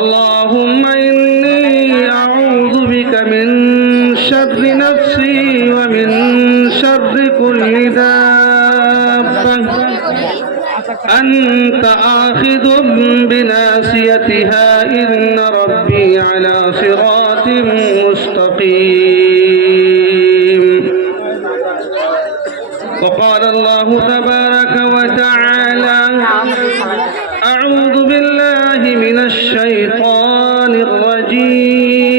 اللهم إني أعوذ بك من شر نفسي ومن شر كل دابة أنت آخذ بناصيتها إن ربي على صراط مستقيم. وقال الله تبارك وتعالى أعوذ بالله من الشيطان الرجيم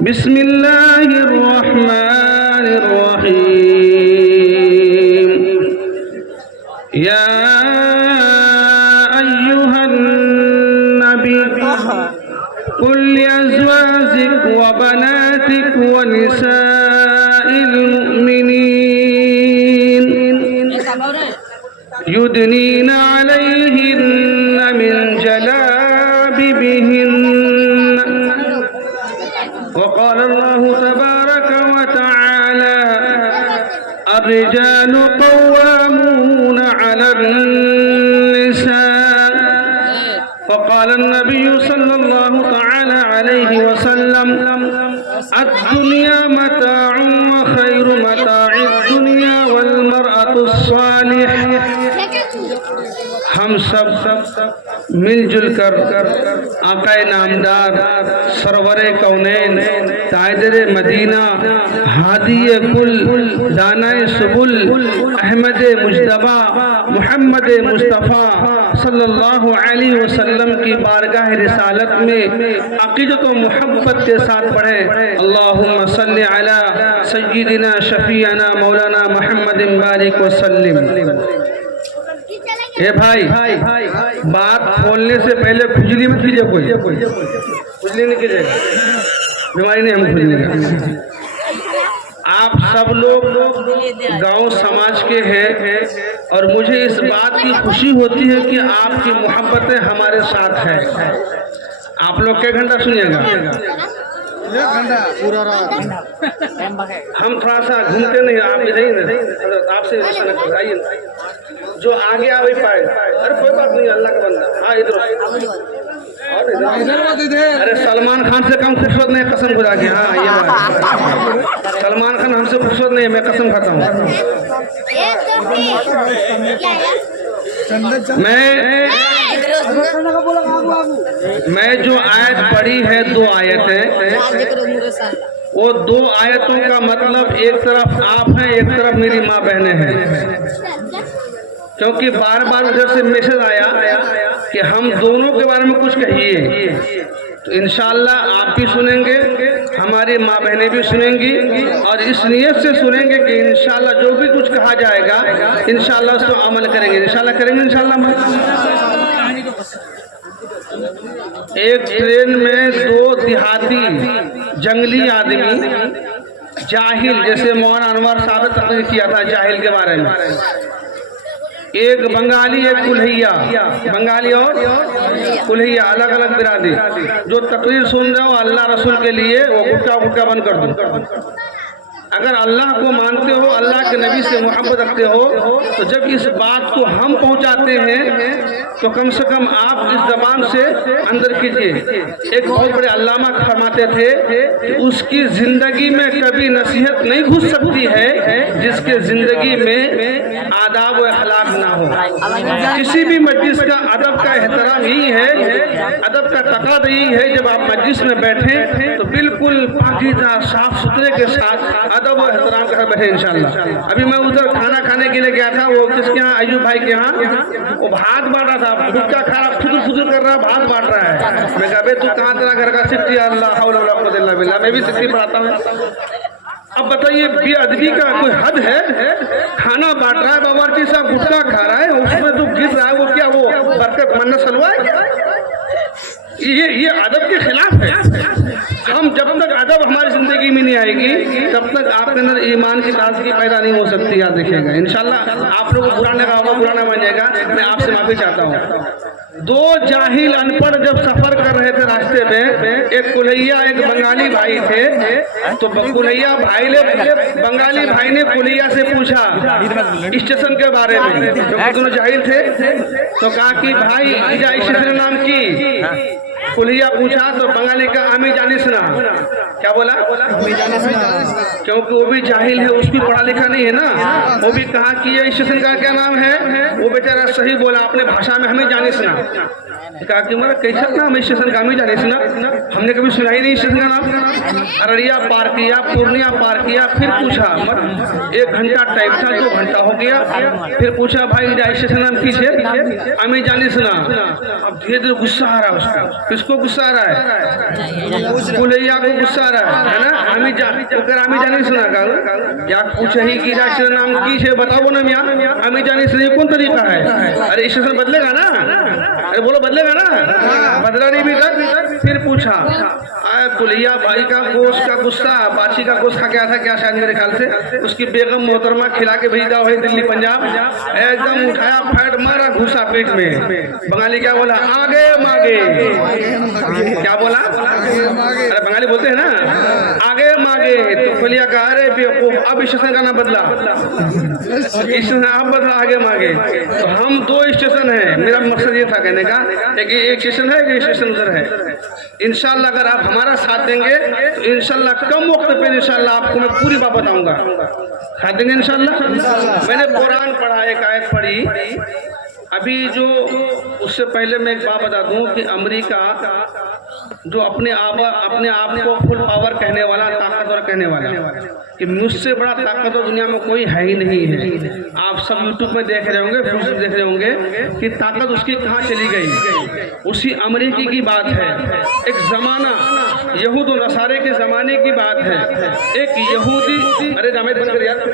بسم الله الرحمن الرحيم يا أيها النبي قل لأزواجك وبناتك ونساء المؤمنين يدنين عليهن من جلابيبهن. وقال الله تبارك وتعالى الرجال قوامون على النساء. وقال النبي صلى الله تعالى عليه وسلم الدنيا متاع وخير متاع الدنيا والمرأة الصالح. ہم سب مل جل کر آقا نامدار سرور کونین تاجر مدینہ ہادی کل دانۂ سبل احمد مجتبی محمد مصطفیٰ صلی اللہ علیہ وسلم کی بارگاہ رسالت میں عقیدت و محبت کے ساتھ پڑھے اللہم صلی علی سیدنا شفیعنا مولانا محمد بارک وسلم. اے بھائی بات کھولنے سے پہلے کھجلی مت کیجیے, کوئی کھجلی نہیں کیجیے گا, بیماری نہیں ہم کھجلی کا. آپ سب لوگ گاؤں سماج کے ہیں اور مجھے اس بات کی خوشی ہوتی ہے کہ آپ کی محبتیں ہمارے ساتھ ہیں. آپ لوگ کیا گھنٹہ سنیے گا؟ ہم تھوڑا سا گھومتے نہیں, آپ ادھر ہی آپ سے آئیے, جو آگے آ وہی پائے. ارے کوئی بات نہیں, اللہ کا بندہ. ہاں ادھر. ارے سلمان خان سے کم خوبصورت نہیں, قسم خدا کی. ہاں یہ بات, سلمان خان ہم سے خوبصورت نہیں ہے, میں قسم کھاتا ہوں. میں جو آیت پڑھی ہے, 2 آیتیں, وہ 2 آیتوں کا مطلب ایک طرف آپ ہیں, ایک طرف میری ماں بہنیں ہیں. کیونکہ بار بار ادھر سے میسج آیا کہ ہم دونوں کے بارے میں کچھ کہیے, تو انشاءاللہ آپ بھی سنیں گے, ہماری ماں بہنیں بھی سنیں گی, اور اس نیت سے سنیں گے کہ انشاءاللہ جو بھی کچھ کہا جائے گا انشاءاللہ اس کو عمل کریں گے. انشاءاللہ کریں گے انشاءاللہ. ایک ٹرین میں 2 دیہاتی جنگلی آدمی جاہل, جیسے مولانا انور صاحب نے تقریر کیا تھا جاہل کے بارے میں, ایک بنگالی ایک کلہیا, بنگالی اور کلہیا الگ الگ برادری. جو تقریر سن رہے ہو اللہ رسول کے لیے وہ گٹکا بند کر دو. اگر اللہ کو مانتے ہو, اللہ کے نبی سے محبت رکھتے ہو, تو جب اس بات کو ہم پہنچاتے ہیں تو کم سے کم آپ اس زبان سے اندر کیجیے. ایک بہت بڑے علامہ فرماتے تھے کہ اس کی زندگی میں کبھی نصیحت نہیں گھس سکتی ہے جس کے زندگی میں آداب و اخلاق نہ ہو. کسی بھی مجلس کا ادب کا احترام یہی ہے, ادب کا تقاضا یہی ہے, جب آپ مجلس میں بیٹھیں تو بالکل پاکیزہ صاف ستھرے کے ساتھ ادب و احترام کے ساتھ بیٹھے انشاءاللہ. ابھی میں ادھر کھانا کھانے کے لیے گیا تھا, وہ کس کے یہاں, ایوب بھائی کے یہاں, وہ بھات بانٹ رہا تھا, گٹکا کھا رہا, فضول کر رہا, بھات بانٹ رہا ہے. میں کہا بے تو کہاں تیرا گھر کا سکتی, اللہ حول ولا قوت الا باللہ, میں بھی سکتی پڑھاتا ہوں. اب بتائیے بے ادبی کا کوئی حد ہے؟ کھانا بانٹ رہا ہے, باورچی صاحب گٹکا کھا رہا ہے, اس میں تو گر رہا ہے, وہ کیا وہ برکت منت سلوا ہے کیا؟ یہ ادب کے خلاف ہے. ہم جب تک ادب ہماری زندگی میں نہیں آئے گی تب تک آپ کے اندر ایمان کی تازگی پیدا نہیں ہو سکتی. یاد رکھیے گا. انشاءاللہ آپ لوگوں کو پرانے کا ہوگا, پرانا بن جائے گا. میں آپ سے معافی چاہتا ہوں. دو جاہل ان پڑھ جب سفر کر رہے تھے راستے میں, ایک کلہیا ایک بنگالی بھائی تھے. تو کلہیا بھائی نے بنگالی بھائی نے کلہیا سے پوچھا اسٹیشن کے بارے میں, کیونکہ دونوں جاہل تھے. تو کہا کہ بھائی اسٹیشن نام کی. کلہیا پوچھا تو بنگالی کا امی جانس نا. کیا بولا؟ کیونکہ وہ بھی جاہل ہے, اس بھی پڑھا لکھا نہیں ہے نا. وہ بھی کہا کہ یہ اسٹیشن کا کیا نام ہے. وہ بیچارہ صحیح بولا اپنے بھاشا میں, ہمیں جانس نا. کہا کہ میرا کیسا نام ہے اسٹیشن کا, ہمیں جانس نا, ہم نے کبھی سنا ہی نہیں اسٹیشن کا نام. ارڑیا پار کیا, پورنیہ پار کیا, پھر پوچھا. 1 گھنٹہ ٹائم تھا, 2 گھنٹہ ہو گیا. پھر پوچھا بھائی اسٹیشن نام کی ہے, ہمیں جانس نا. اب دھیرے دھیرے غصہ آ رہا ہے اس کو. کس کو غصہ آ رہا ہے؟ کلہیا کو غصہ آ رہا ہے نا. ہمیں جانی سنا کیا پوچھا ہی کہ اسٹیشن نام کی ہے, بتاؤ نا میاں. ہمیں جانی سنا کون طریقہ ہے؟ ارے اسٹیشن بدلے گا نا, ارے بولو بدلے گا نا, بدلا نہیں بھی تک. پھر پوچھا کلہیا بھائی کا گوشت کا غصہ, باچی کا گوشت کھا گیا تھا کیا شاید میرے خیال سے. اس کی بیگم محترمہ کھلا کے بھیجا ہوئے دلی پنجاب. ایک دم اٹھایا پھیٹ مارا گھسا پیٹ میں. بنگالی کیا بولا؟ آگے ماگے. کیا بولا؟ ارے بنگالی بولتے ہیں نا آگے ماگے. تو کلہیا کہا ارے بیوقوف, اب اسٹیشن کا نام بدلا, اسٹیشن اب بدلا آگے ماگے. تو ہم 2 اسٹیشن ہیں. میرا مقصد یہ تھا کہنے کا, ایک اسٹیشن ہے, ایک اسٹیشن ادھر ہے. انشاءاللہ اگر آپ ہمارا ساتھ دیں گے تو انشاءاللہ کم وقت پہ انشاءاللہ آپ کو میں پوری بات بتاؤں گا. ساتھ دیں گے انشاءاللہ. میں نے قرآن پڑھا, ایک آیت پڑھی. ابھی جو اس سے پہلے میں ایک بات بتا دوں کہ امریکہ جو اپنے آپ کو فل پاور کہنے والا, طاقتور کہنے والا, کہ مجھ سے بڑا طاقتور دنیا میں کوئی ہے ہی نہیں ہے. آپ سب یوٹیوب میں دیکھ رہے ہوں گے, فیس بک دیکھ رہے ہوں گے کہ طاقت اس کی کہاں چلی گئی. اسی امریکی کی بات ہے. ایک زمانہ یہود و نصارے کے زمانے کی بات ہے. ایک یہودی, ارے جامع بند کر یار,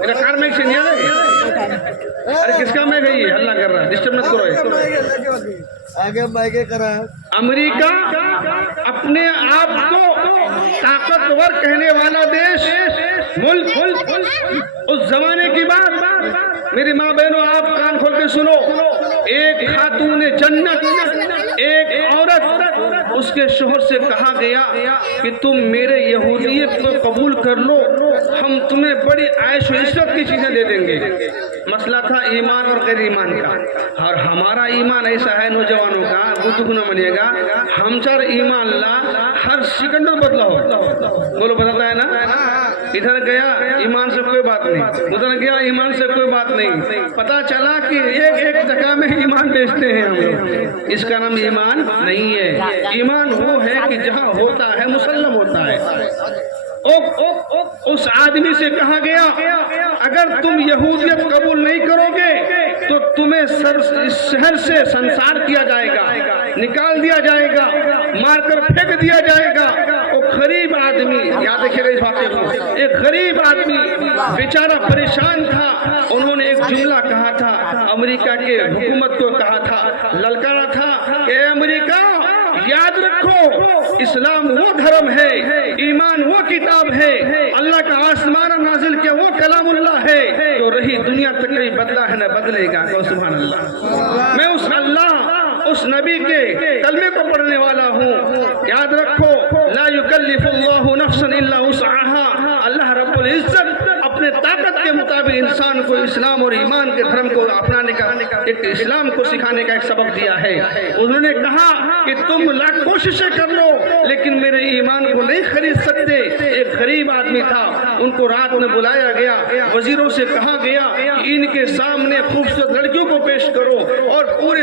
میرا کار میں نہیں آ رہا. ارے کس کا میں گئی ہے, اللہ کر رہا ہے, ڈسٹرب مت کرو. آگے مائکے کرا. امریکہ اپنے آپ کو طاقتور کہنے والا دیش, ملک, اس زمانے کی بات. میری ماں بہنوں آپ کان کھول کے سنو. ایک خاتون جنت, ایک عورت, اس کے شوہر سے کہا گیا کہ تم میرے یہودیت کو قبول کر لو, ہم تمہیں بڑی عیش و عشرت کی چیزیں دے دیں گے. مسئلہ تھا ایمان اور غیر ایمان کا. اور ہمارا ایمان ایسا ہے نوجوانوں کا, گفتگو نہ بنیے گا, ہم چار ایمان لا ہر سیکنڈ بدلا ہو. بولو بتاتا ہے نا. ادھر گیا ایمان سے کوئی بات نہیں, ادھر گیا ایمان سے کوئی بات نہیں. پتا چلا کہ ایک جگہ میں ایمان بیچتے ہیں ہم لوگ. اس کا نام ایمان نہیں ہے. ایمان وہ ہے کہ جہاں ہوتا ہے مسلم ہوتا ہے. اس آدمی سے کہا گیا اگر تم یہودیت قبول نہیں کرو گے تو تمہیں اس شہر سے سنسار کیا جائے گا, نکال دیا جائے گا, مار کر پھینک دیا جائے گا. وہ غریب آدمی, یاد رکھیے گا اس بات کو, ایک غریب آدمی بیچارہ پریشان تھا. انہوں نے ایک جملہ کہا تھا, امریکہ کے حکومت کو کہا تھا, للکارا تھا کہ اے امریکہ یاد رکھو اسلام وہ دھرم ہے, ایمان وہ کتاب ہے, اللہ کا آسمان نازل کیا وہ کلام اللہ ہے, جو رہی دنیا تک نہیں بدلا ہے نہ بدلے گا. سبحان اللہ. میں اس اللہ, اس نبی کے کلمے کو پڑھنے والا ہوں. یاد رکھو لا یکلف اللہ نفسا الا وسعها. اللہ رب العزت اپنے طاقت کے مطابق انسان کو اسلام اور ایمان کے دھرم کو اپنانے کا, ایک اسلام کو سکھانے کا ایک سبق دیا ہے. انہوں نے کہا کہ تم لاکھ کوششیں کر لو لیکن میرے ایمان کو نہیں خرید سکتے. ایک غریب آدمی تھا, ان کو رات میں بلایا گیا, وزیروں سے کہا گیا کہ ان کے سامنے خوبصورت لڑکیوں کو پیش کرو, اور پورے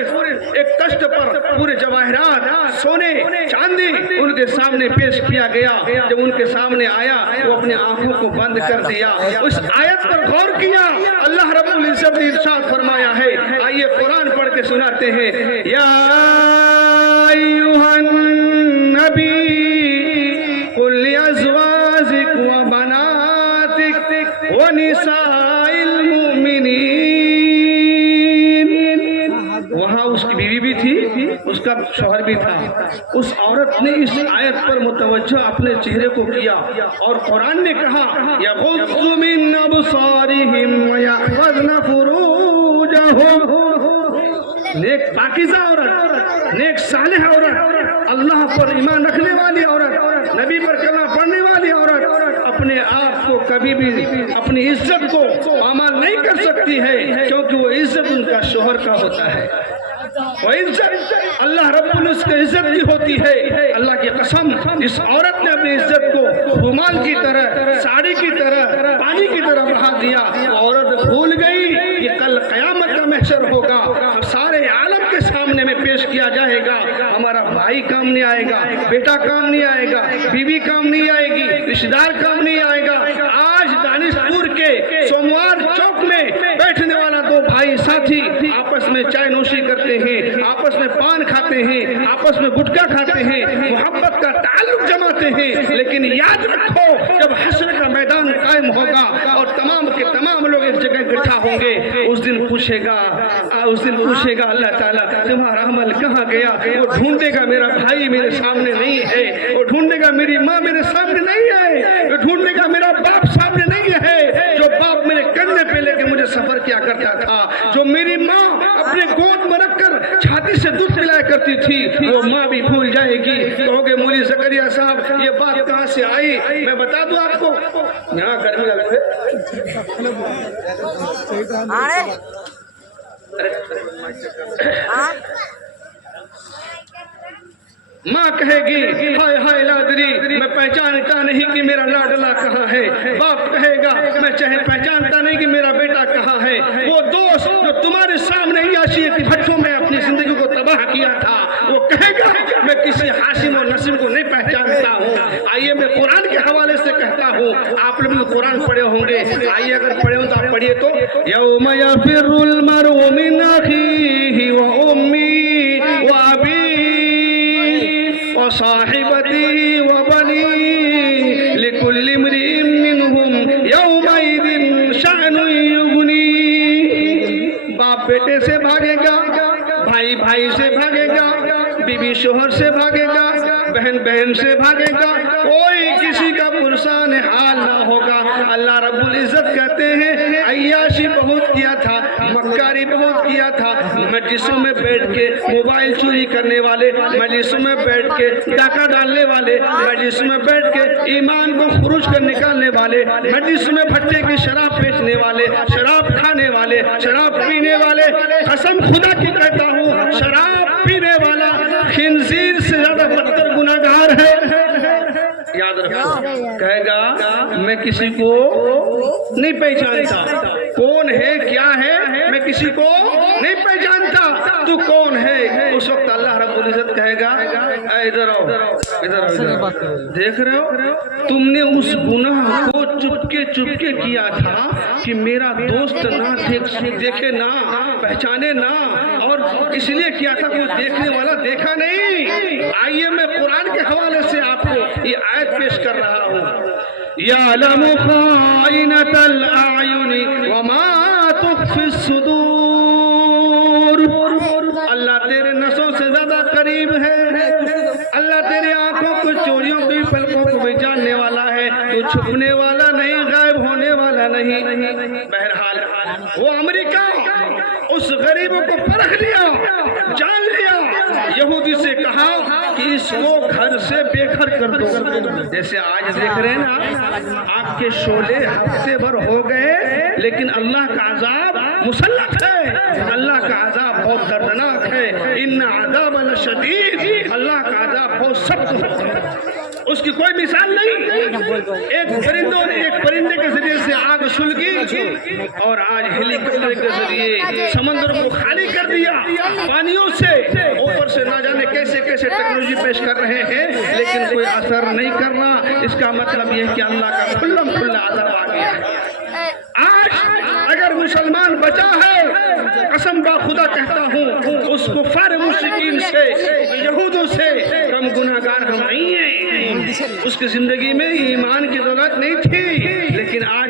ایک کشت پر پورے جواہرات, سونے, چاندی ان کے سامنے پیش کیا گیا. جب ان کے سامنے آیا وہ اپنے آنکھوں کو بند کر دیا. اس آیت پر غور کیا, اللہ رب العزت نے ارشاد فرمایا ہے, آئیے قرآن پڑھ کے سناتے ہیں. یا ایھا النبی قل لازواجک و بناتک و نساء المؤمنین. وہاں اس کی بیوی بھی تھی، اس کا شوہر بھی تھا. اس عورت نے اس آیت پر متوجہ اپنے چہرے کو کیا اور قرآن نے کہا یغض من ابصارہم ویحفظن فروجہم. نیک پاکیزہ عورت، نیک صالح عورت، اللہ پر ایمان رکھنے والی عورت، نبی پر کلمہ پڑھنے والی عورت اپنے آپ کو کبھی بھی اپنی عزت کو پامال نہیں کر سکتی ہے، کیونکہ وہ عزت ان کا شوہر کا ہوتا ہے. وہ عزت اللہ رب العزت کی عزت کی ہوتی ہے. اللہ کی قسم اس عورت نے اپنی عزت کو رومال کی طرح، ساڑی کی طرح، پانی کی طرح بہا دیا. عورت بھول گئی کہ کل قیامت کا محشر ہوگا، اب سارے عالم کے سامنے میں پیش کیا جائے گا. ہمارا بھائی کام نہیں آئے گا، بیٹا کام نہیں آئے گا، بیوی کام نہیں آئے گی، رشتہ دار کام نہیں آئے گا. آج دانش پور کے سوموار چوک میں بیٹھنے والا دو بھائی ساتھی آپس میں چائے نوشی کرتے ہیں، آپس میں پان کھاتے ہیں، آپس میں گٹکا کھاتے ہیں، محبت کا تعلق جماتے ہیں. لیکن یاد رکھو جب حشر کا میدان قائم ہوگا اور تمام کے تمام لوگ ایک جگہ اکٹھا ہوں گے، اس دن پوچھے گا اللہ تعالیٰ تمہارا عمل کہاں گیا؟ وہ ڈھونڈے گا میرا بھائی میرے سامنے نہیں ہے، وہ ڈھونڈے گا میری ماں میرے سامنے نہیں ہے، وہ ڈھونڈے گا میرا باپ سامنے نہیں ہے، جو باپ میرے کندھے پہ لے کے مجھے سفر کیا کرتا تھا، جو میری ماں اپنے گود میں رکھ کر چھاتی سے دودھ پلایا کرتی تھی، وہ ماں بھی بھول جائے گی. کہو گے مولوی زکریا صاحب یہ بات کہاں سے آئی؟ میں بتا دوں آپ کو، یہاں گرمی لگ رہی ہے. ماں کہے گی ہائے ہائے لادری میں پہچانتا نہیں کہ میرا لاڈلا کہاں ہے. باپ کہے گا میں پہچانتا نہیں کہ میرا بیٹا کہاں ہے. وہ دوست جو تمہارے سامنے عیاشی کی بھٹھوں میں اپنی زندگی کو تباہ کیا تھا، وہ کہے گا میں کسی حاشم اور نسیم کو نہیں پہچانتا ہوں. آئیے میں قرآن کے حوالے سے کہتا ہوں، آپ لوگ بھی قرآن پڑھے ہوں گے، آئیے اگر پڑھے ہوں تو آپ پڑھیے تو یوم یفر المرء من اخیہ و امی و ابی وصاحبتی وبنی لکل امرئ منہم یومئذ شأن یغنی. باپ بیٹے سے بھاگے گا، بھائی بھائی سے بھاگے گا، بیوی شوہر سے بھاگے گا، بہن بہن سے بھاگے گا، کوئی کسی کا پرسان حال نہ ہوگا. اللہ رب العزت کہتے ہیں عیاشی بہت کیا تھا، مکاری بہت کیا تھا، مجلسوں میں بیٹھ کے موبائل چوری کرنے والے، مجلسوں میں بیٹھ کے ڈاکہ ڈالنے والے، مجلسوں میں بیٹھ کے ایمان کو خروج کر نکالنے والے، مجلسوں میں بھٹے کی شراب بیچنے والے، شراب کھانے والے، شراب پینے والے. قسم خدا کی کہتا ہوں شراب پینے والا خنزیر سے زیادہ بدتر گناہگار ہے. یاد رکھو کہے گا میں کسی کو نہیں پہچانتا، کون ہے کیا ہے میں کسی کو نہیں پہچانتا، تو کون ہے؟ اس وقت اللہ رب العزت کہے گا ادھر آؤ ادھر آؤ، دیکھ رہے ہو تم نے اس گناہ کو چپکے چپکے کیا تھا کہ میرا دوست نہ دیکھے نہ پہچانے نہ، اور اس لیے کیا تھا کوئی دیکھنے والا دیکھا نہیں. آئیے میں قرآن کے حوالے سے آپ کو یہ آیت پیش کر رہا ہوں. یعلم خائنۃ الاعین وما تخفی الصدور. اللہ تیرے نسوں سے زیادہ قریب ہے، اللہ تیرے آنکھوں کو چوریوں کی پلکوں کو بھی جاننے والا ہے، تو چھپنے والا نہیں، غائب ہونے والا نہیں. بہرحال وہ امریکہ اس غریبوں کو پرکھ لیا، جان لیا. یہودی سے کہا کہ اس کو گھر سے بے گھر کر دو. جیسے آج دیکھ رہے ہیں نا آگ کے شعلے ہفتے بھر ہو گئے، لیکن اللہ کا عذاب مسلط ہے، اللہ کا عذاب بہت دردناک ہے. ان عذاب لشدید، اللہ کا عذاب بہت سخت ہوتا ہے، اس کی کوئی مثال نہیں. ایک پرندے کے ذریعے سے آگ سلگی اور آج ہیلی کاپٹر کے ذریعے سمندر کو خالی کر دیا پانیوں سے. اوپر سے نہ جانے کیسے کیسے ٹیکنالوجی پیش کر رہے ہیں، لیکن کوئی اثر نہیں کرنا. اس کا مطلب یہ ہے کہ اللہ کا کھلا عذاب آ گیا ہے. آج اگر مسلمان بچا ہے، قسم با خدا کہتا ہوں اس کفار مشرکین سے، یہودوں سے کم گناہگار ہم نہیں ہیں. اس کی زندگی میں ایمان کی ضرورت نہیں تھی، لیکن آج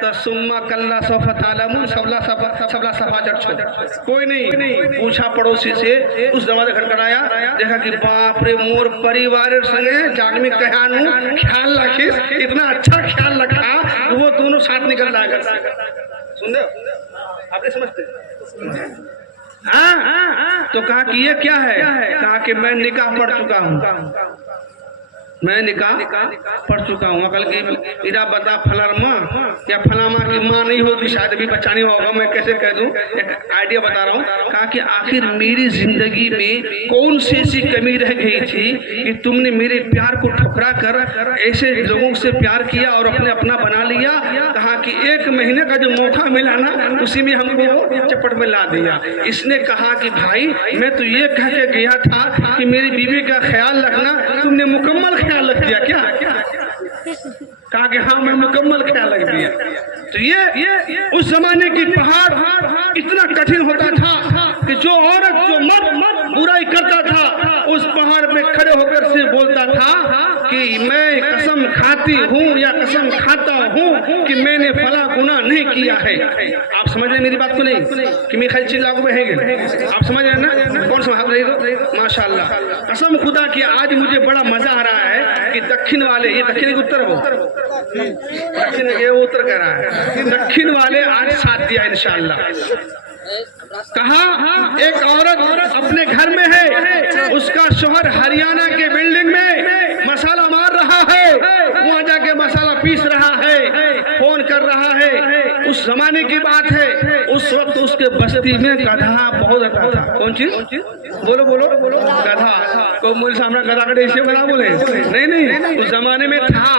تو سما کلا سوف تعلمون سبلا صفا چڑھ چھوڑ کوئی نہیں پوچھا پڑوسی سے اس دروازے کھڑکڑایا دیکھا کہ باپ رے مور پریوار سنگے جاگ میں کہانوں خیال رکھیس اتنا اچھا خیال رکھا وہ دونوں ساتھ نکل رہا کر سن دے آپ نے سمجھتے تو کہا کہ یہ کیا ہے کہا کہ میں نکاح پڑھ چکا ہوں میں نکاح پڑھ چکا ہوں عقل کی ادا بتا پھلرما یا پھلاما کی ماں نہیں ہوتی شاید بھی بچہ نہیں ہوگا میں کیسے کہہ دوں ایک آئیڈیا بتا رہا ہوں کہا کہ آخر میری زندگی میں کون سی ایسی کمی رہ گئی تھی کہ تم نے میرے پیار کو ٹھکرا کر ایسے لوگوں سے پیار کیا اور اپنے اپنا بنا لیا کہا کہ 1 مہینے کا جو موقع ملا نا اسی میں ہم کو چپٹ میں لا دیا اس نے کہا کہ بھائی میں تو یہ کہہ کے گیا تھا کہ میری بیوی کا خیال رکھنا تم نے مکمل خیال رکھ دیا کیا کہا کہ ہاں میں مکمل خیال رکھ دیا تو یہ اس زمانے کی پہاڑ اتنا کٹھن ہوتا تھا کہ جو عورت جو مرد برائی کرتا تھا اس پہاڑ پہ کھڑے ہو کر سے بولتا تھا کہ میں قسم کھاتی ہوں یا قسم کھاتا ہوں کہ میں نے فلاں گناہ نہیں کیا ہے آپ سمجھ رہے میری بات کو نہیں کہ میں خیل چیز لاگو بہیں گے آپ سمجھ رہے نا کون سا حق رہے گا ماشاءاللہ قسم خدا کی آج مجھے بڑا مزہ آ رہا ہے کہ دکھن والے یہ دکھن کے اتر ہو دکھن یہ اتر کہہ رہا ہے دکھن والے آج ساتھ دیا انشاءاللہ کہا ایک عورت اپنے گھر میں ہے اس کا شوہر ہریانہ کے بلڈنگ میں مسالہ مار رہا ہے وہاں جا کے مسالہ پیس رہا ہے فون کر رہا ہے اس زمانے کی بات ہے اس وقت اس کے بستی میں گدھا بہت رہتا تھا کون چیز بولو بولو گدھا کوئی مول سامنے گدھا کٹے اسے بنا بولے نہیں اس زمانے میں تھا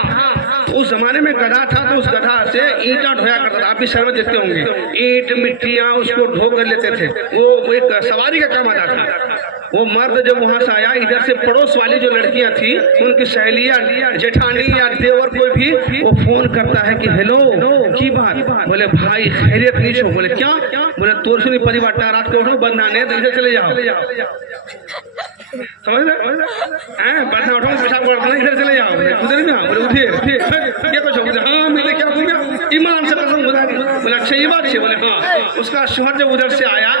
اس زمانے میں گدھا تھا تو اس گدھا سے اینٹاں ڈھویا کرتا تھا آپ بھی شربت دیتے ہوں گے اینٹ مٹیاں اس کو ڈھو کر لیتے تھے وہ ایک سواری کا کام آتا تھا وہ مرد جب وہاں سے آیا ادھر سے پڑوس والی جو لڑکیاں تھی ان کی سہیلیاں جیٹھانی یا دیور کوئی بھی وہ فون کرتا ہے کہ ہیلو کی بات بولے بھائی خیریت نہیں چھو بولے کیا بولے تور سنی پریوار رات کو اٹھو بدنانے تو ادھر چلے جاؤ سمجھ رہے بدنا اٹھو پیشاب کرنا ادھر چلے جاؤ ادھر بھی بولے اٹھیے کیا کچھ ہو ہاں ملے کیا ہو گیا ایمان سے قسم خدا کی بولے اچھا یہ بات بولے ہاں اس کا شوہر جب ادھر سے آیا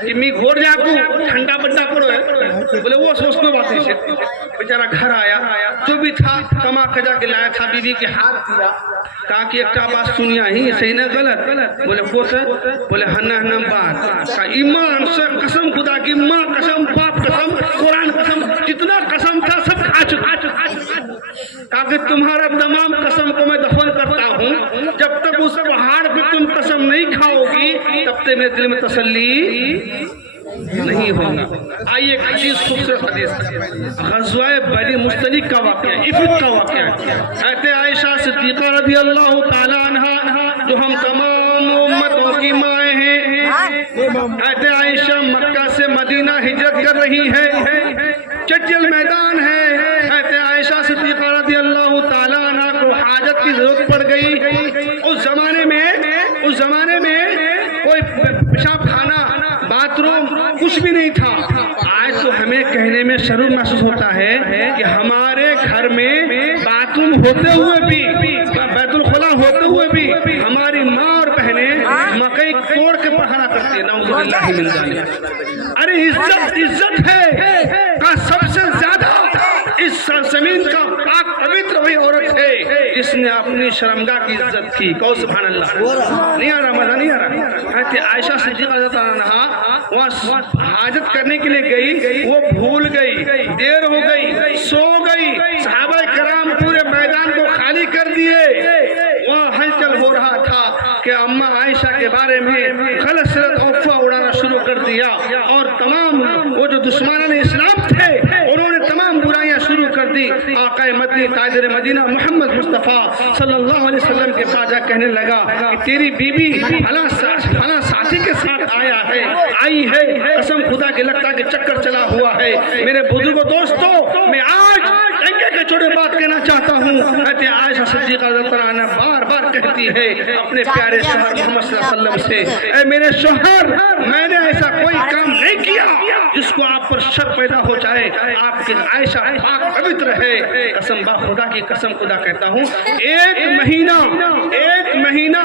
کہ میں گھوڑ جا کو ٹھنڈا بڈا کرو ہے بولے وہ سوچ کوئی بات نہیں بیچارہ گھر آیا تو بھی تھا کما کجا کے لایا تھا بیوی کے ہاتھ دیا کہا کہ ایک بات سنیا ہی صحیح نہ غلط بولے وہ سر بولے ہنا ہنا بات کہا ایمان سے قسم خدا کی ماں قسم باپ قسم قرآن قسم جتنا قسم تھا سب کھا چکا کہا کہ تمہارا تمام قسم کو میں دفن کرتا ہوں جب تک اس پہاڑ پہ تم قسم نہیں کھاؤ گی تب تک میرے دل میں تسلی نہیں ہوگا آئیے ایک حدیث خوبصورت حدیث غزوہ بنی مستلق کا واقعہ افق کا واقعہ حضرت عائشہ صدیقہ رضی اللہ تعالی عنہ جو ہم تمام امتوں کی مائیں ہیں حضرت عائشہ مکہ سے مدینہ ہجرت کر رہی ہے چچل میدان ہے حضرت عائشہ صدیقہ رضی اللہ تعالی عنہ کو حاجت کی ضرورت پڑ گئی اس زمانے میں کوئی پیشاب خانہ باتھ روم کچھ بھی نہیں تھا آج تو ہمیں کہنے میں شرم محسوس ہوتا ہے کہ ہمارے گھر میں باتھ روم ہوتے ہوئے بھی بیت الخلا ہوتے ہوئے بھی ہماری ماں اور بہنیں مکئی توڑ کے پہاڑا کرتی ہیں نعوذ باللہ من ذالک ارے عزت ہے کا سب سے زیادہ اس سرزمین کا پاک پوتر وہی عورت ہے جس نے اپنی شرمگاہ کی عزت کی کہو سبحان اللہ نہیں آ رہا مزہ نہیں آ رہا حضرت عائشہ صدیقہ رضی اللہ عنہا وہاں حاجت کرنے کے لیے گئی وہ بھول گئی دیر ہو گئی سو گئی صحابہ کرام پورے میدان کو خالی کر دیے وہاں ہلچل ہو رہا تھا کہ اماں عائشہ کے بارے میں غلط سلط افواہ اڑانا شروع کر دیا اور تمام وہ جو دشمنان اسلام تھے انہوں نے تمام برائیاں شروع کر دی آقا مدنی تاجر مدینہ محمد مصطفیٰ صلی اللہ علیہ وسلم کے پاس جا کہنے لگا کہ تیری بیوی فلاں ساتھی کے ساتھ آئی ہے قسم خدا کے لگتا کہ چکر چلا ہوا ہے میرے بزرگوں دوستوں میں آج کے چھوٹے بات کہنا چاہتا ہوں حضرت عائشہ صدیقہ رضی اللہ عنہا بار بار کہتی ہے اپنے پیارے شوہر محمد صلی اللہ علیہ وسلم سے، اے میرے شوہر، میں نے ایسا کوئی کام نہیں کیا جس کو آپ پر شک پیدا ہو جائے، آپ کی عائشہ پاک پوتر ہے، قسم با خدا کی قسم خدا کہتا ہوں، ایک مہینہ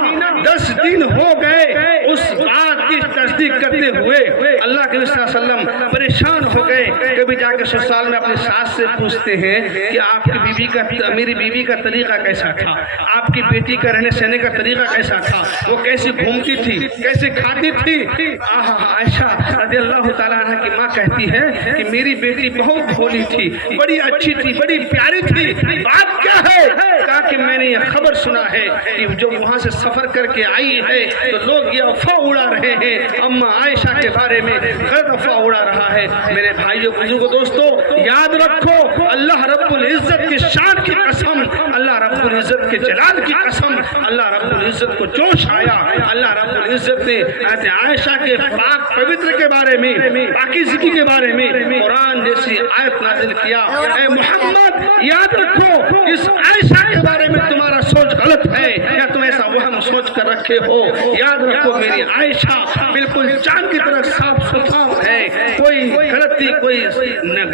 10 دن ہو گئے اس بات کی تصدیق کرتے ہوئے اللہ کے رسول صلی اللہ علیہ وسلم پریشان ہو گئے۔ کبھی جا کے سسرال میں اپنی ساس سے پوچھتے ہیں کہ آپ کی بیوی کا، میری بیوی کا طریقہ کیسا تھا، آپ کی بیٹی کا رہنے سہنے کا طریقہ کیسا تھا، وہ کیسے گھومتی تھی، کیسے کھاتی تھی۔ عائشہ رضی اللہ تعالیٰ عنہ کی ماں کہتی ہے کہ میری بیٹی بہت بھولی تھی، بڑی اچھی تھی، بڑی پیاری تھی۔ بات کیا ہے؟ کہا کہ میں نے یہ خبر سنا ہے کہ جو وہاں سے سفر کر کے آئی ہے تو لوگ یہ افواہ اڑا رہے ہیں اما عائشہ کے بارے میں، غلط افواہ اڑا رہا ہے۔ میرے بھائیو بزرگو دوستو، یاد رکھو اللہ رب العزت کی شان کی قسم، اللہ رب العزت کے جلال کی قسم، اللہ رب العزت کو جوش آیا، اللہ رب العزت نے حضرت عائشہ کے پاک پوتر کے بارے میں، پاکیزگی کے بارے میں قرآن جیسی آیت نازل کیا۔ اے محمد، یاد رکھو اس عائشہ کے بارے میں تمہارا سوچ غلط ہے یا تم ایسا وہم سوچ کر رکھے ہو، یاد رکھو میری عائشہ بالکل چاند کی طرح صاف ستھرا ہے، کوئی غلطی، کوئی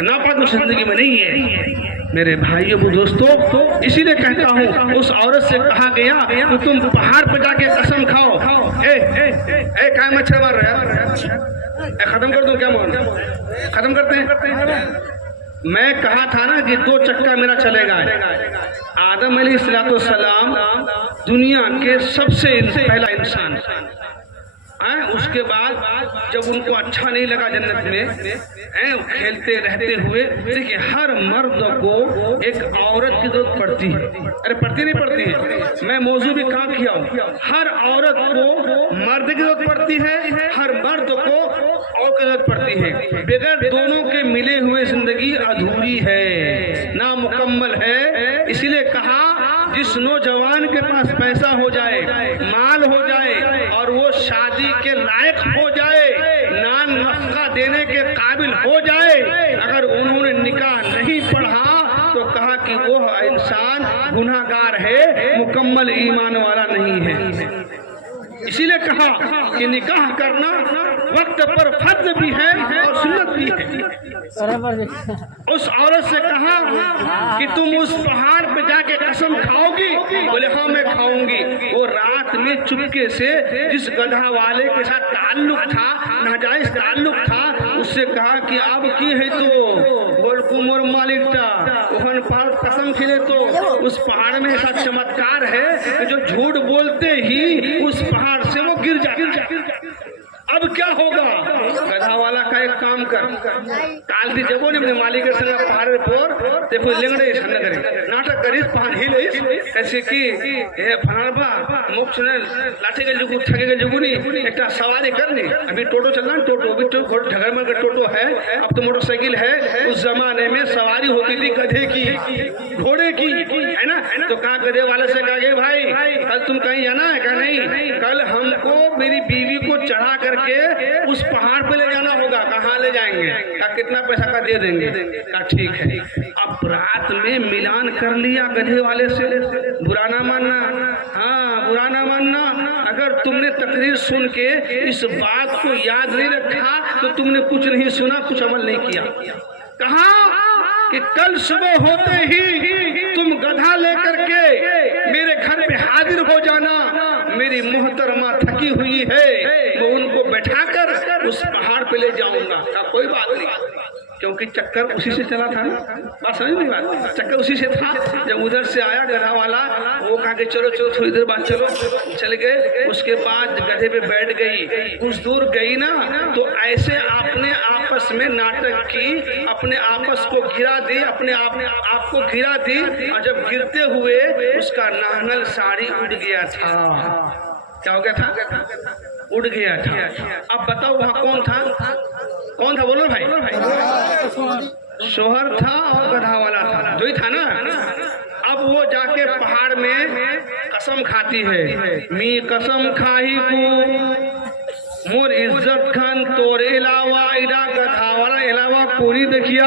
ناپاک زندگی میں نہیں ہے۔ میرے بھائیو دوستو، اسی لیے کہتا ہوں اس عورت سے کہا گیا کہ تم پہاڑ پہ جا کے قسم کھاؤ۔ کیا مچھر مار رہے، ختم کر دوں کیا؟ ختم کرتے ہیں۔ میں کہا تھا نا کہ 2 چکا میرا چلے گا۔ آدم علیہ السلام دنیا کے سب سے پہلا انسان، اس کے بعد جب ان کو اچھا نہیں لگا جنت میں کھیلتے رہتے ہوئے، دیکھیں ہر مرد کو ایک عورت کی ضرورت پڑتی ہے، ارے پڑتی نہیں پڑتی ہے، میں موضوع بھی کہاں کیا ہوں، ہر عورت کو مرد کی ضرورت پڑتی ہے، ہر مرد کو عورت کی ضرورت پڑتی ہے، بغیر دونوں کے ملے ہوئے زندگی ادھوری ہے، نامکمل ہے۔ اسی لیے کہا جس نوجوان کے پاس پیسہ ہو جائے، مال ہو جائے اور وہ شادی کے لائق ہو جائے، نان نفقہ دینے کے قابل ہو جائے، اگر انہوں نے نکاح نہیں پڑھا تو کہا کہ وہ انسان گناہ گار ہے، مکمل ایمان والا نہیں ہے۔ اسی لیے کہا کہ نکاح کرنا وقت پر فرض بھی ہے اور سنت بھی ہے۔ اس عورت سے کہا کہ تم اس پہاڑ پہ جا کے قسم کھاؤ گی؟ بولے ہاں میں کھاؤں گی۔ وہ رات میں چپکے سے جس گدھا والے کے ساتھ تعلق تھا، ناجائز تعلق تھا، اس سے کہا کہ آپ کی ہے تو بول کمر مالک تھا اوہن پار قسم کھلے تو اس پہاڑ میں ایسا چمتکار ہے کہ جو جھوٹ بولتے ہی اس پہاڑ سے وہ گر جاتا ہے۔ اب کیا ہوگا؟ گدھا والا کا ایک کام کر، کال دی جبو نے مالک کے سنگا پہاڑ پر دیکھو لنگڑے سن کرے ناٹک کریس پہاڑ ہی لے کیسے کی اے پھنڑبا مکھ نے لاٹھی کے جگو تھگے کے جگو نہیں ایک سواری کرنی۔ ابھی ٹوٹو چلنا، ٹوٹو ابھی تو جھگڑ میں ٹوٹو ہے، اب تو موٹر سائیکل ہے۔ اس زمانے میں سواری ہوتی تھی گدھے کی، گھوڑے کی، ہے نا؟ تو کہا گدھے والے سے کہا کہ بھائی کل تم کہیں جانا ہے؟ کہا نہیں، کل ہم کو میری بیوی کو چڑھا کر کے اس پہاڑ پہ لے جانا ہوگا۔ کہاں لے جائیں گے؟ کہا کتنا پیسہ کا دے دیں گے؟ کہا ٹھیک ہے۔ اب رات میں ملان کر لیا گدھے والے سے، برا نہ ماننا، ہاں برا نہ ماننا۔ اگر تم نے تقریر سن کے اس بات کو یاد نہیں رکھا تو تم نے کچھ نہیں سنا، کچھ عمل نہیں کیا۔ کہا کہ کل صبح ہوتے ہی تم گدھا لے کر کے میرے گھر پہ حاضر ہو جانا، میری محترمہ تھکی ہوئی ہے، میں ان کو بٹھا کر اس پہاڑ پہ لے جاؤں گا۔ کہا کوئی بات نہیں، کیونکہ چکر اسی سے چلا تھا، بات سمجھ نہیں بات، چکر اسی سے تھا۔ جب ادھر سے آیا گدھا والا، وہ کہا کہ چلو چلو تھوڑی دیر بعد چلو، چل گئے۔ اس کے بعد گدھے پہ بیٹھ گئی، کچھ دور گئی نا تو ایسے اپنے آپس میں ناٹک کی، اپنے آپس کو گرا دی، اپنے آپ کو گرا دی، اور جب گرتے ہوئے اس کا ناگل ساڑی اڑ گیا تھا۔ کیا ہو گیا تھا؟ اڑ گیا تھا۔ اب بتاؤ وہاں کون تھا؟ کون تھا بولو بھائی؟ شوہر تھا اور گدھا والا تھا، جو ہی تھا نا۔ اب وہ جا کے پہاڑ میں قسم کھاتی ہے، می قسم کھائی کو مور عزت خان تور علاوہ ادا گدھا والا علاوہ کوری دیکھیا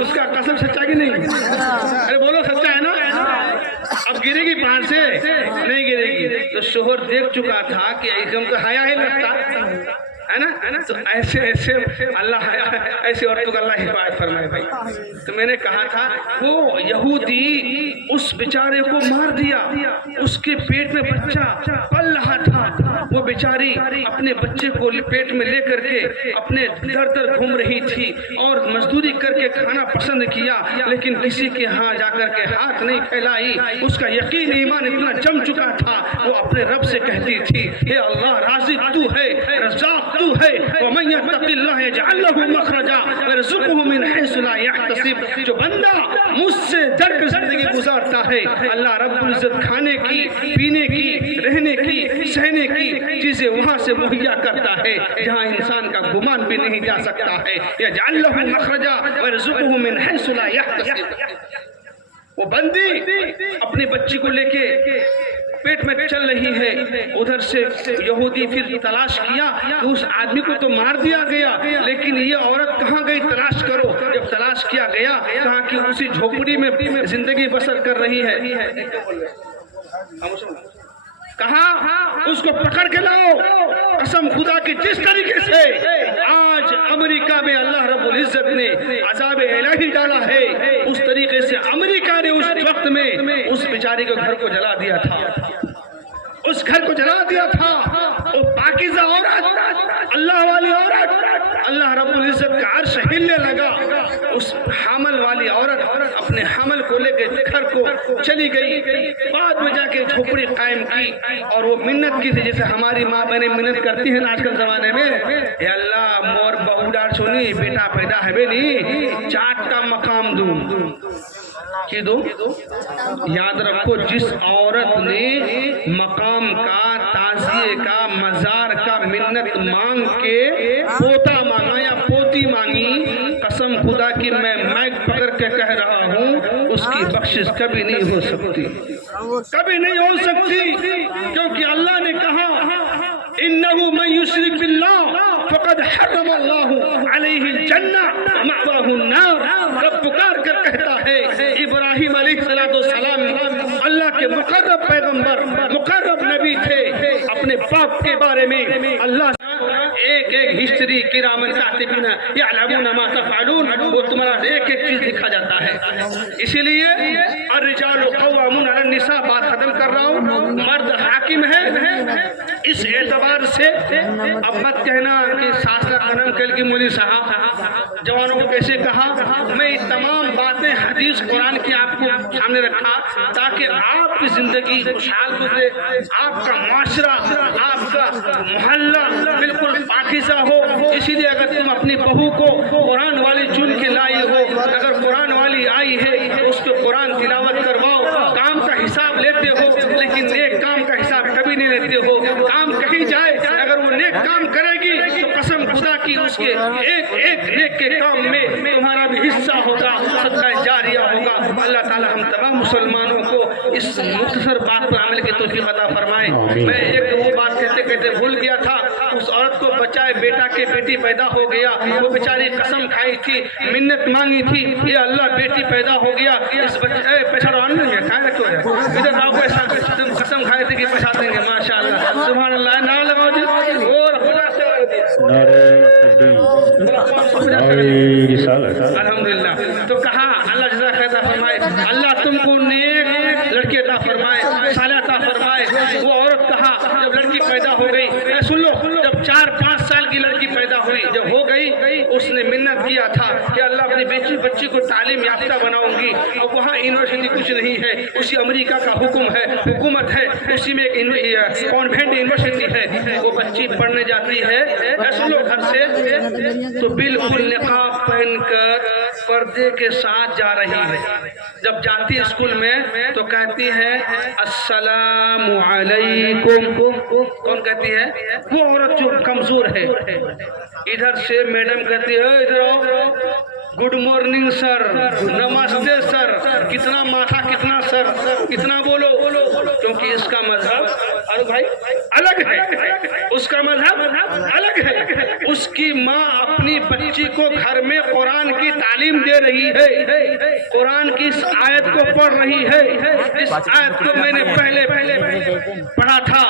اس کا قسم سچا کہ نہیں؟ ارے بولو سچا ہے نا؟ اب گرے گی پان سے؟ نہیں گرے گی. تو شوہر دیکھ چکا تھا کہ ایک دم تو حیا ہی لگتا ہے نا. تو ایسے ایسے اللہ ایسے عورتوں کا اللہ حفاظت فرمائے بھائی. تو میں نے کہا تھا وہ یہودی اس بیچارے کو مار دیا, اس کے پیٹ میں بچہ پل رہا تھا, وہ بیچاری اپنے بچے کو پیٹ میں لے کر کے اپنے در در گھوم رہی تھی اور مزدوری کر کے کھانا پسند کیا, لیکن کسی کے ہاں جا کر کے ہاتھ نہیں پھیلائی. اس کا یقین ایمان اتنا جم چکا تھا, وہ اپنے رب سے کہتی تھی اے اللہ رازق تو ہے, رزاق تو ہے, ومن یتق اللہ یجعل له مخرجا ویرزقه من حیث لا یحتسب. جو بندہ مجھ سے ڈر کر زندگی گزارتا ہے, اللہ رب العزت کھانے کی, پینے کی, رہنے کی, سہنے کی چیزیں وہاں سے مہیا کرتا ہے جہاں انسان کا گمان بھی نہیں جا سکتا ہے. یجعل له مخرجا ویرزقه من حیث لا یحتسب. وہ بندی اپنے بچی کو لے کے پیٹ میں چل رہی ہے, ادھر سے یہودی پھر تلاش کیا کہ اس آدمی کو تو مار دیا گیا, لیکن یہ عورت کہاں گئی تلاش کرو. جب تلاش کیا گیا کہاں کہ اسی جھوپڑی میں زندگی بسر کر رہی ہے. کہاں اس کو پکڑ کے لاؤ. قسم خدا کی جس طریقے سے آج امریکہ میں اللہ رب العزت نے عذاب الہی ڈالا ہے, اس طریقے سے امریکہ نے اس وقت میں اس بیچاری کے گھر کو جلا دیا تھا, اس گھر کو جلا دیا تھا. وہ پاکیزہ عورت, اللہ والی عورت, اللہ رب العزت کا عرش ہلنے لگا. اس حمل والی عورت اپنے حمل کو لے کے گھر کو چلی گئی, بعد میں جا کے جھوپڑی قائم کی اور وہ منت کی تھی جیسے ہماری ماں بہنیں منت کرتی ہیں آج کل زمانے میں, اے اللہ مور بہو ڈار چھونی بیٹا پیدا ہے بے نہیں, چاٹ کا مقام دوں کی دو. یاد رکھو جس عورت نے مقام کا, تعزیے کا, مزار کا منت مانگ کے پوتا مانگا یا پوتی مانگی, قسم خدا کی میں مائک پکڑ کے کہہ رہا ہوں اس کی بخشش کبھی نہیں ہو سکتی, کبھی نہیں ہو سکتی. کیونکہ اللہ نے کہا انہو من یشرک باللہ فقد حرم اللہ علیہ الجنہ ومأواہ النار. رب پکار کر کہتا ہے ابراہیم علیہ السلام اللہ کے مقرب پیغمبر, مقرب نبی تھے, اپنے باپ کے بارے میں اللہ ایک ایک ہسٹری کرامن کاتبین یعلمون ما تفعلون, وہ تمہارا ایک ایک چیز لکھا جاتا ہے. اسی لیے الرجال قوامون علی النساء بات ختم کر رہا ہوں, مرد حاکم ہے. اس اعتبار سے اب مت کہنا کہ ساسرا قدم کل کی مولوی صاحب جوانوں کو کیسے کہا. میں تمام باتیں حدیث قرآن کی آپ کو سامنے رکھا تاکہ آپ کی زندگی خوشحال گزرے, آپ کا معاشرہ, آپ کا محلہ بالکل پاکیزہ ہو. اسی لیے اگر تم اپنی بہو کو قرآن والی چن کے لائی ہو, اگر قرآن والی آئی ہے تو اس کو قرآن تلاوت کرواؤ. کام کا حساب لیتے ہو لیکن نیک کام کا حساب کبھی نہیں لیتے ہو. کام کہیں جائے اگر وہ نیک کام کرے گی تو قسم خدا کی اس کے ایک ایک نیک کے کام میں تمہارا بھی حصہ ہوگا, صدقہ جاریہ ہوگا. اللہ تعالی ہم تمام مسلمانوں کو اس مختصر بات پر عمل کی توفیق عطا فرمائے. میں ایک وہ بات کہتے کہتے بھول گیا تھا, اس عورت کو بچائے بیٹا کے بیٹی پیدا ہو گیا, وہ بیچاری قسم کھائی تھی, منت مانگی تھی, یہ اللہ بیٹی پیدا ہو گیا. اس بچے پیسہ روان نہیں ہے, کھائے رکھو ہے ادھر آؤ, پیسہ تم قسم کھائے تھے کہ پیسہ دیں گے. ماشاء اللہ سبحان اللہ, نام لگاؤ جی. اور الحمدللہ. تو کہا اللہ جزاک خیر فرمائے, اللہ تم کو نیک لڑکی عطا فرمائے, صالح عطا فرمائے. وہ عورت کہا جب لڑکی پیدا ہو گئی, سن لو, جب 4-5 سال کی لڑکی پیدا ہوئی, جب ہو گئی اس نے منت کیا تھا کہ اللہ اپنی بچی کو تعلیم یافتہ بناؤں گی. اور وہاں یونیورسٹی کچھ نہیں ہے, اسی امریکہ کا حکم ہے, حکومت ہے, اسی میں ایک کانوینٹ یونیورسٹی ہے. وہ بچی پڑھنے جاتی ہے, سن لو, گھر سے تو بالکل نقاب پہن کر پردے کے ساتھ جا رہی ہے. جب جاتی اسکول میں تو کہتی ہے السلام علیکم. کون کہتی ہے؟ وہ عورت جو کمزور ہے. ادھر سے میڈم کہتی ہے ادھر آؤ, گڈ مارننگ سر, نمستے سر, کتنا ماتھا کتنا سر, کتنا بولو, کیونکہ اس کا مذہب ارے بھائی الگ ہے, اس کا مذہب الگ ہے. اس کی ماں اپنی بچی کو گھر میں قرآن کی تعلیم دے رہی ہے، قرآن کی اس آیت کو پڑھ رہی ہے، اس آیت کو میں نے پہلے پڑھا تھا،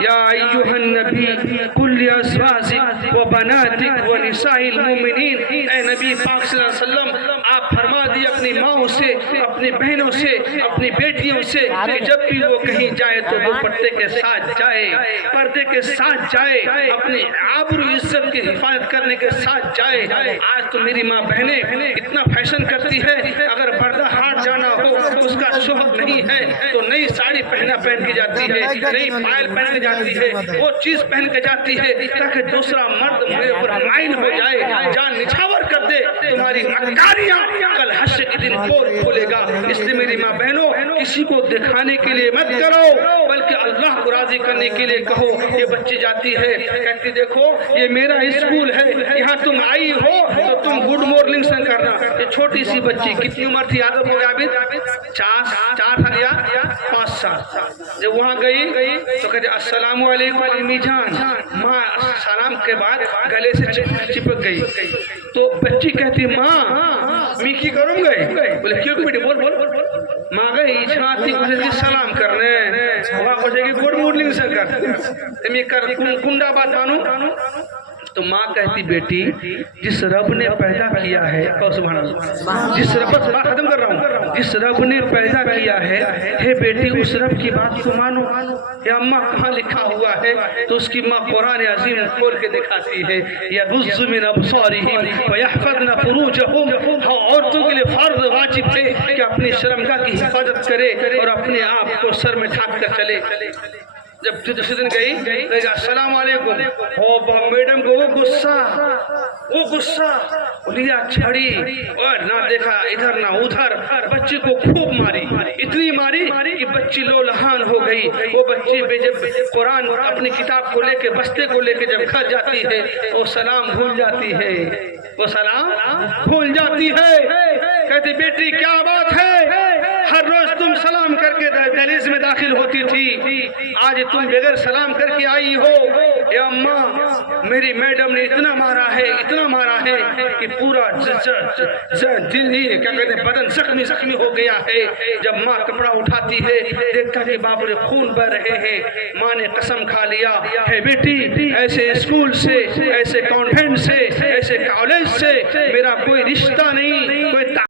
یا ایھا النبی قل لازواجک و بناتک و نساء المؤمنین، اے نبی پاک صلی اللہ علیہ وسلم آپ فرما دیے اپنی ماؤں سے، اپنی بہنوں سے، اپنی بیٹیوں سے کہ جب بھی وہ کہیں جائے تو وہ پردے کے ساتھ جائے، پردے کے ساتھ جائے، اپنی آبرو عزت کی حفاظت کرنے کے ساتھ جائے۔ آج تو میری ماں بہنیں اتنا فیشن کرتی ہے، اگر پردہ ہاٹ جانا ہو اس کا شوہر نہیں ہے تو نئی ساڑی پہن کے جاتی ہے، نئی پائل پہن کے جاتی ہے، وہ چیز پہن کے جاتی ہے تاکہ دوسرا مرد میرے اوپر مائن ہو جائے، جان نچھاور کر دے، تمہاری مکاریاں کل حشر کے دن پول کھولے گا۔ اس لیے میری ماں بہنوں کسی کو دکھانے کے لیے مت کرو، بلکہ اللہ کو راضی کرنے کے لیے کہو۔ یہ بچی جاتی ہے کہتی دیکھو یہ میرا اسکول ہے، یہاں تم آئی ہو تو تم گڈ مارننگ سے کرنا۔ یہ چھوٹی سی بچی کتنی عمر تھی آدم ہو عابد؟ 4 یا 5 سال۔ جب وہاں گئی تو کہتے السلام علیکم امی جان، ماں سلام کے بعد گلے سے چپک گئی تو بچی کہتی ماں می کی کروں گئے؟ بولے کیوں بیٹی بول ماں گئی چھاتی کو سلام کرنے وہاں کو جائے گی گڈ مارننگ سے کر کنڈا بات مانو تو ماں کہتی بیٹی جس رب نے پیدا کیا ہے، سبحان اللہ، جس رب ختم کر رہا ہوں، جس رب نے پیدا کیا ہے بیٹی اس رب کی بات کو مانو۔ یا اماں کہاں لکھا ہوا ہے؟ تو اس کی ماں قرآن عظیم کھول کے دکھاتی ہے، یغض من ابصارہم ویحفظن فروجہم۔ عورتوں کے لیے فرض واجب ہے کہ اپنی شرمگاہ کی حفاظت کرے اور اپنے آپ کو سر میں ڈھانپ کر چلے۔ جب دوسرے دن گئی السلام علیکم، میڈم کو وہ غصہ لیا چھڑی اور نہ دیکھا ادھر نہ ادھر، بچی کو خوب ماری، اتنی ماری کہ بچی لو لہان ہو گئی۔ وہ بچی جب قرآن اپنی کتاب کو لے کے بستے کو لے کے جب گھر جاتی ہے وہ سلام بھول جاتی ہے، وہ سلام بھول جاتی ہے۔ کہتی بیٹی کیا بات ہے، ہر روز تم سلام کر کے دہلیز میں داخل ہوتی تھی، آج تم بغیر سلام کر کے آئی ہو۔ یا اماں میری میڈم نے اتنا مارا ہے کہ پورا دل ہی کیا کہتے ہیں بدن زخمی ہو گیا ہے۔ جب ماں کپڑا اٹھاتی ہے دیکھتا کہ باپ رے خون بہ رہے ہیں، ماں نے قسم کھا لیا ہے بیٹی ایسے اسکول سے، ایسے کانوینٹ سے، ایسے کالج سے میرا کوئی رشتہ نہیں،